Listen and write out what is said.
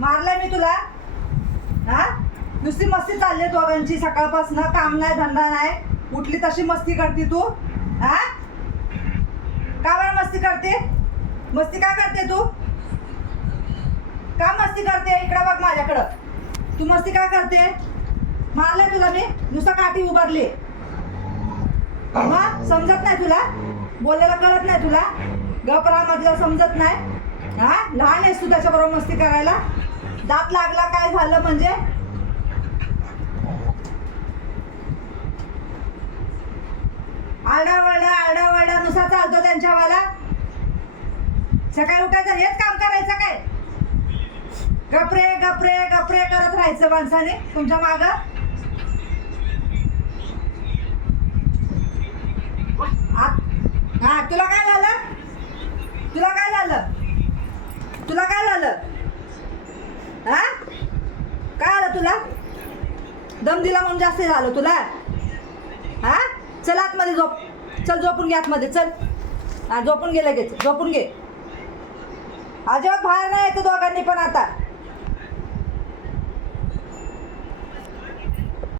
मारलंय मी तुला. हा? नुसती मस्ती चालली दोघांची. सकाळपासून काम नाही धंदा नाही. उठली तशी मस्ती करते तू. हा? का बरं मस्ती करते? मस्ती का करते तू? का मस्ती करते? इकडं बघ माझ्याकडं. तू मस्ती का करते? मारलंय तुला मी. नुसतं काठी उभारली. मग समजत नाही तुला? बोलायला कळत नाही तुला? गपरा मधलं समजत नाही. हा? लहान आहेस तू त्याच्याबरोबर मस्ती करायला. दात लागला काय झालं म्हणजे? आरडावरडा आरडावरडा नुसा चालतो त्यांच्यावाला. सकाळी उठायचं हेच काम करायचं काय? गपरे गपरे गपरे करत राहायचं माणसाने तुमच्या माग. हा तुला काय झालं? तुला काय झालं तुला काय झालं हा झालं तुला? दम दिला म्हणून जास्त झालं तुला? हा? चल आतमध्ये झोप. चल झोपून घे आतमध्ये चल. हा झोपून घे लगेच. झोपून घे. अजिबात बाहेर नाही येतं दोघांनी पण आता.